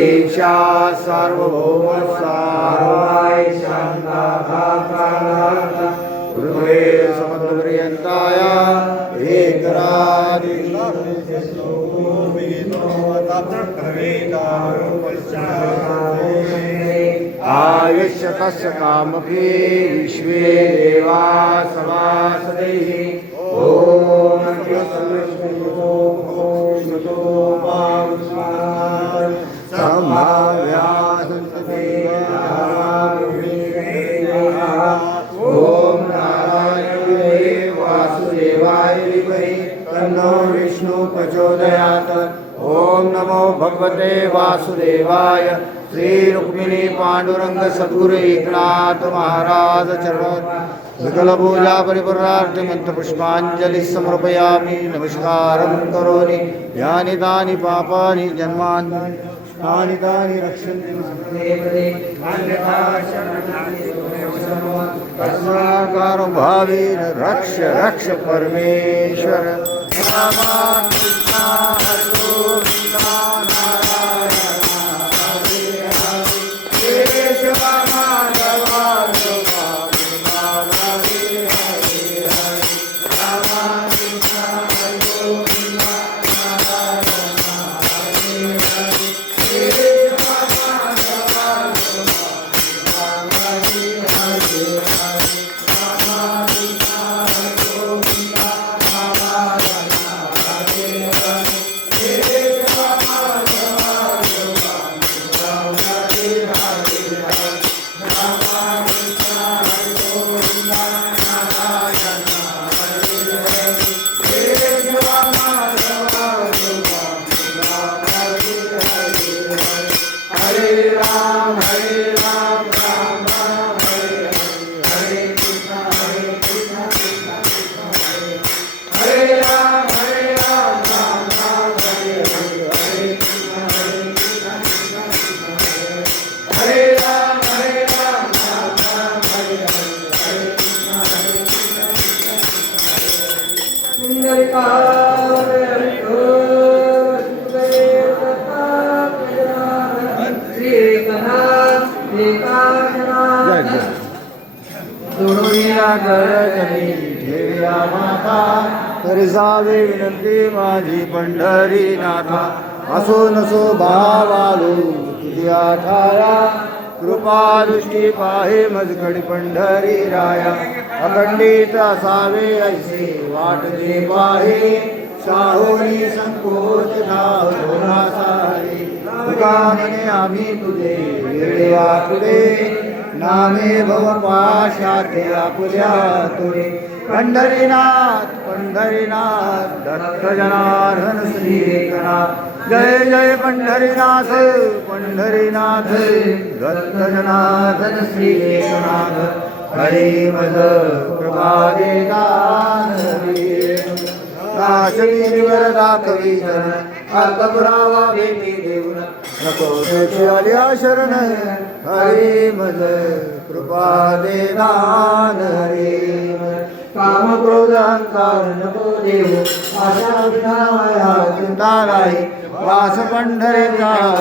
ईशा सार्वभौम सार्वाय शांताकारात् पृथ्वे समद्पर्यन्ताय एकरादि आयुष्य तस्य कामपि विश्वे देवा समासदैः ॐ ओम नारायणाय वासुदेवाय विद्महे तन्नो विष्णु प्रचोदयात्। ओम नमो भगवते वासुदेवाय। श्री रुक्मिणी पांडुरंग सद्गुरु एकनाथ महाराज चरण सकल पूजा परिपूर्णार्थ मंत्र पुष्पांजलि समर्पयामि। नमस्कारं करोमि यानि तानि पापानि जन्मानि तानि रक्षन्ति तस्मात् भावेन रक्ष रक्ष परमेश्वर। जावे विनंती माझी पंढरीनाथा। असो नसो भावालो तुझ्या ठाया कृपा दृष्टी पाहे मजगड पंढरी राया। अखंडित असावे ऐसे वाटते पाहे साहोनी संकोच धावना सारे। तुका म्हणे आम्ही तुझे वेळे वाकुडे नामे भव पाशाते आपुल्या तुरे। पंढरीनाथ पंढरीनाथ दत्त जनार्दन श्री एकनाथ। जय जय पंढरीनाथ पंढरीनाथ दत्त जनार्दन श्री एकनाथ। हरी मद कृपा दे दान नाशवीर दाखवी चरण अर्थ पुरावा भेटी देऊन नको देवाल्या शरण। हरी मद कृपा दे दान हरी काम क्रोध अहंकार नको देव आशा विना चिंता नाही वास पंढरीचा।